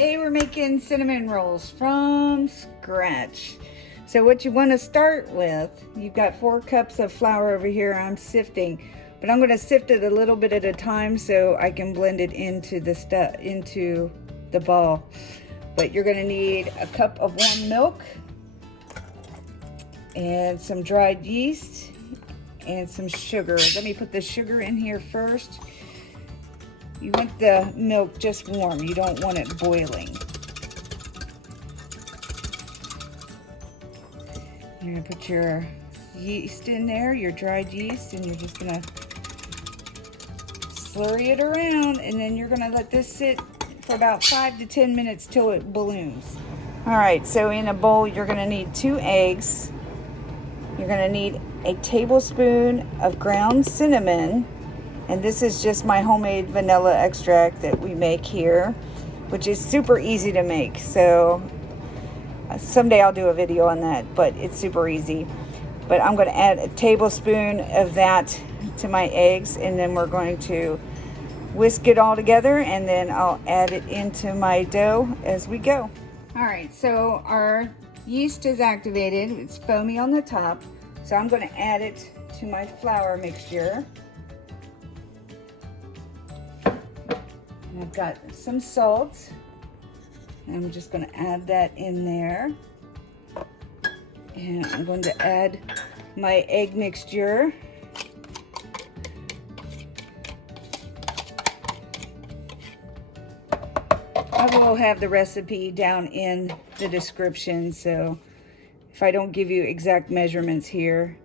Today we're making cinnamon rolls from scratch. So what you want to start with, you've got 4 cups of flour over here. I'm sifting, but I'm going to sift it a little bit at a time so I can blend it into the ball. But you're going to need a cup of warm milk and some dried yeast and some sugar. Let me put the sugar in here first. You want the milk just warm. You don't want it boiling. You're gonna put your yeast in there, your dried yeast, and you're just gonna slurry it around, and then you're gonna let this sit for about 5 to 10 minutes till it balloons. All right, so in a bowl, you're gonna need 2 eggs. You're gonna need a tablespoon of ground cinnamon, and this is just my homemade vanilla extract that we make here, which is super easy to make. So someday I'll do a video on that, but it's super easy. But I'm going to add a tablespoon of that to my eggs, and then we're going to whisk it all together, and then I'll add it into my dough as we go. All right, so our yeast is activated. It's foamy on the top, so I'm going to add it to my flour mixture. And I've got some salt, and I'm just going to add that in there. And I'm going to add my egg mixture. I will have the recipe down in the description, so if I don't give you exact measurements here.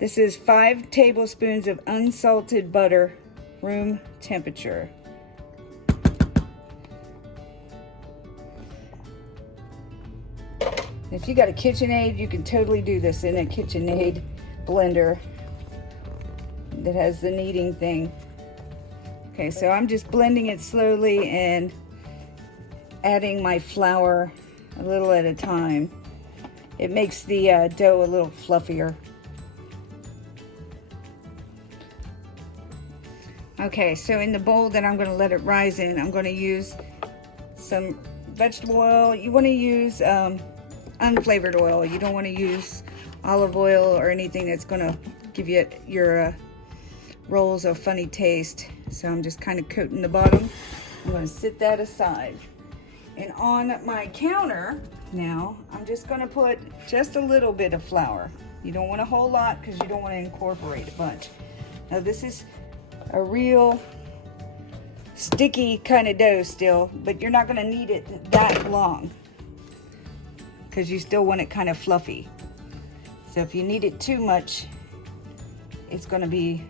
This is 5 tablespoons of unsalted butter, room temperature. If you got a KitchenAid, you can totally do this in a KitchenAid blender that has the kneading thing. Okay, so I'm just blending it slowly and adding my flour a little at a time. It makes the dough a little fluffier. Okay, so in the bowl that I'm going to let it rise in, I'm going to use some vegetable oil. You want to use unflavored oil. You don't want to use olive oil or anything that's going to give you your rolls a funny taste. So I'm just kind of coating the bottom. I'm going to sit that aside. And on my counter now, I'm just going to put just a little bit of flour. You don't want a whole lot because you don't want to incorporate a bunch. Now this is a real sticky kind of dough still, but you're not going to knead it that long, because you still want it kind of fluffy. So if you knead it too much, it's going to be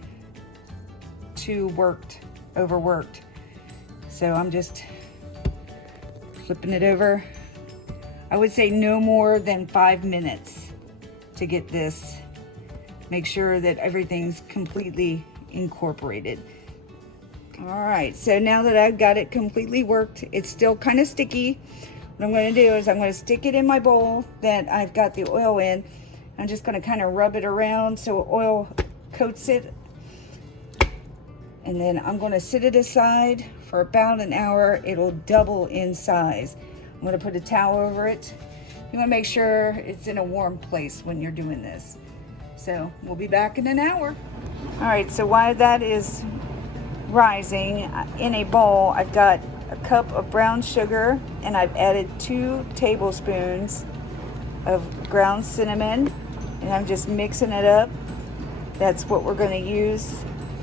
too overworked. So I'm just flipping it over. I would say no more than 5 minutes to get this. Make sure that everything's completely incorporated. All right, so now that I've got it completely worked, it's still kind of sticky. What I'm going to do is I'm going to stick it in my bowl that I've got the oil in. I'm just going to kind of rub it around so oil coats it. And then I'm going to sit it aside for about an hour. It'll double in size. I'm going to put a towel over it. You want to make sure it's in a warm place when you're doing this. So we'll be back in an hour. All right, so while that is rising in a bowl, I've got a cup of brown sugar, and I've added 2 tablespoons of ground cinnamon, and I'm just mixing it up. That's what we're going to use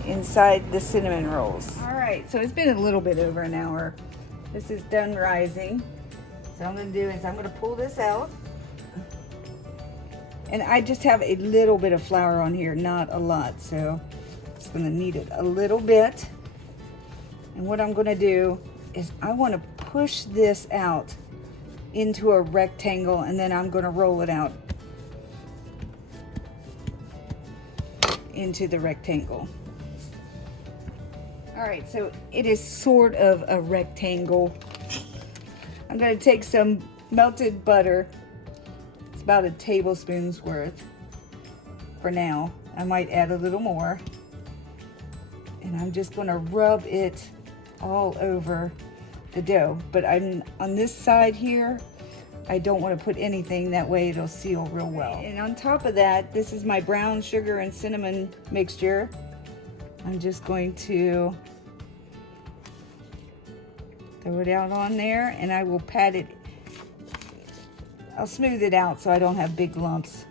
inside the cinnamon rolls. All right, so it's been a little bit over an hour. This is done rising. So what I'm going to do is I'm going to pull this out, and I just have a little bit of flour on here, not a lot, so I'm just going to knead it a little bit. And what I'm going to do is I want to push this out into a rectangle, and then I'm going to roll it out into the rectangle. All right, so it is sort of a rectangle. I'm going to take some melted butter. It's about a tablespoon's worth for now. I might add a little more. And I'm just going to rub it all over the dough. But I'm on this side here, I don't want to put anything, that way it'll seal real well. And on top of that, this is my brown sugar and cinnamon mixture. I'm just going to throw it out on there, and I will pat it. I'll smooth it out so I don't have big lumps.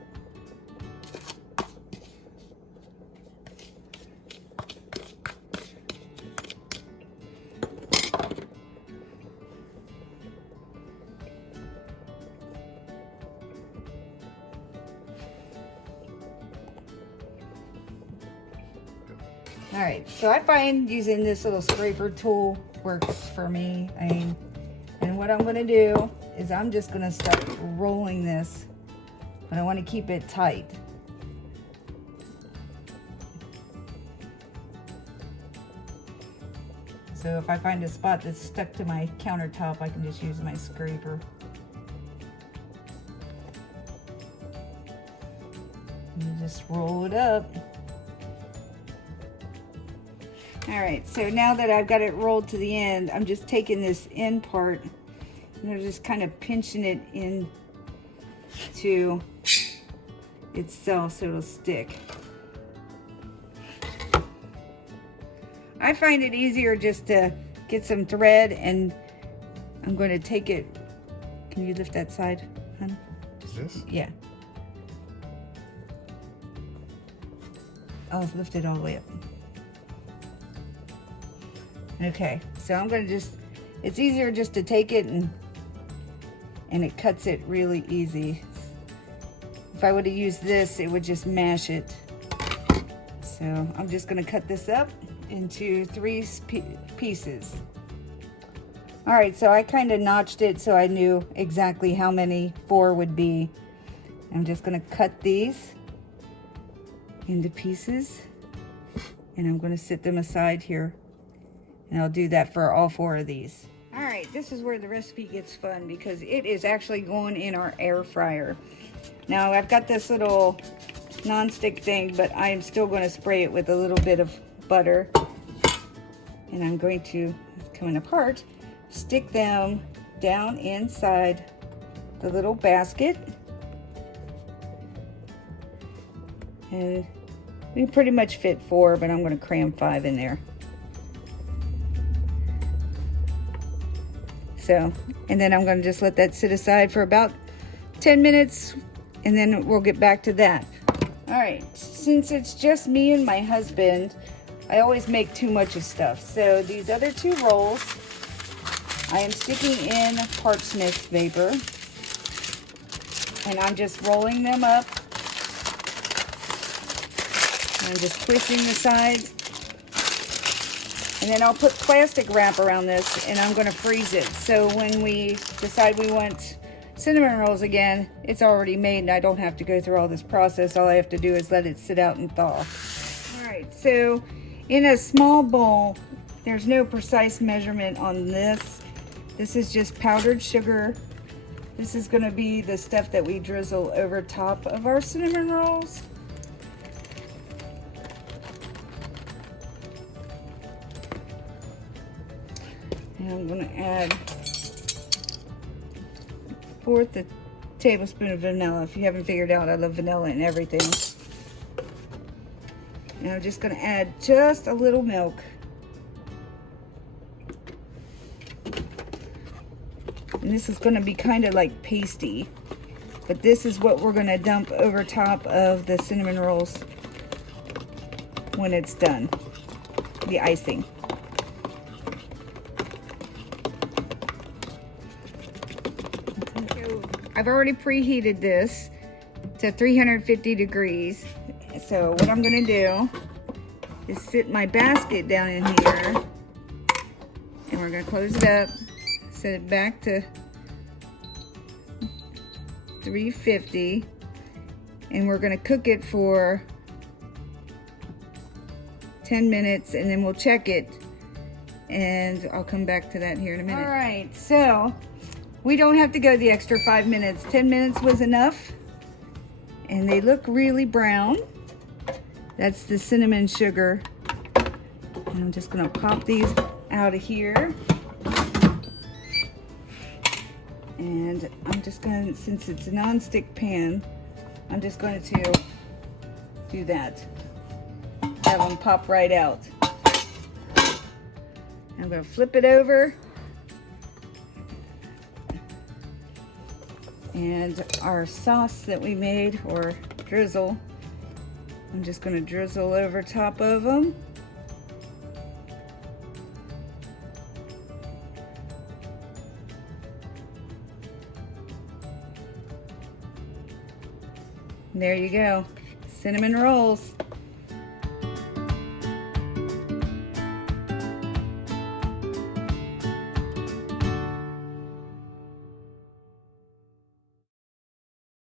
All right, so I find using this little scraper tool works for me. And what I'm gonna do is I'm just gonna start rolling this, but I wanna keep it tight. So if I find a spot that's stuck to my countertop, I can just use my scraper. And just roll it up. All right, so now that I've got it rolled to the end, I'm just taking this end part and I'm just kind of pinching it into itself so it'll stick. I find it easier just to get some thread, and I'm going to take it. Can you lift that side, hon? This? Yeah. I'll lift it all the way up. Okay, so I'm gonna it's easier just to take it and it cuts it really easy. If I would have used this, it would just mash it. So I'm just gonna cut this up into 3 pieces. All right, so I kind of notched it so I knew exactly how many 4 would be. I'm just gonna cut these into pieces, and I'm gonna set them aside here. And I'll do that for all 4 of these. All right, this is where the recipe gets fun because it is actually going in our air fryer. Now I've got this little non-stick thing, but I am still going to spray it with a little bit of butter. And I'm going to, coming apart, stick them down inside the little basket. And we pretty much fit 4, but I'm going to cram 5 in there. So, and then I'm going to just let that sit aside for about 10 minutes, and then we'll get back to that. All right, since it's just me and my husband, I always make too much of stuff. So these other 2 rolls, I am sticking in parsnip vapor, and I'm just rolling them up. And I'm just twisting the sides. And then I'll put plastic wrap around this, and I'm going to freeze it. So when we decide we want cinnamon rolls again, it's already made and I don't have to go through all this process. All I have to do is let it sit out and thaw. All right, so in a small bowl, there's no precise measurement on this. This is just powdered sugar. This is going to be the stuff that we drizzle over top of our cinnamon rolls. And I'm going to add 1/4 tablespoon of vanilla. If you haven't figured out, I love vanilla in everything. And I'm just going to add just a little milk. And this is going to be kind of like pasty. But this is what we're going to dump over top of the cinnamon rolls when it's done. The icing. I've already preheated this to 350 degrees. So what I'm gonna do is sit my basket down in here, and we're gonna close it up, set it back to 350, and we're gonna cook it for 10 minutes, and then we'll check it, and I'll come back to that here in a minute. All right, so we don't have to go the extra 5 minutes. 10 minutes was enough. And they look really brown. That's the cinnamon sugar. And I'm just gonna pop these out of here. And I'm just going to, since it's a non-stick pan, I'm just going to do that. Have them pop right out. I'm going to flip it over. And our sauce that we made, or drizzle, I'm just going to drizzle over top of them. And there you go, cinnamon rolls.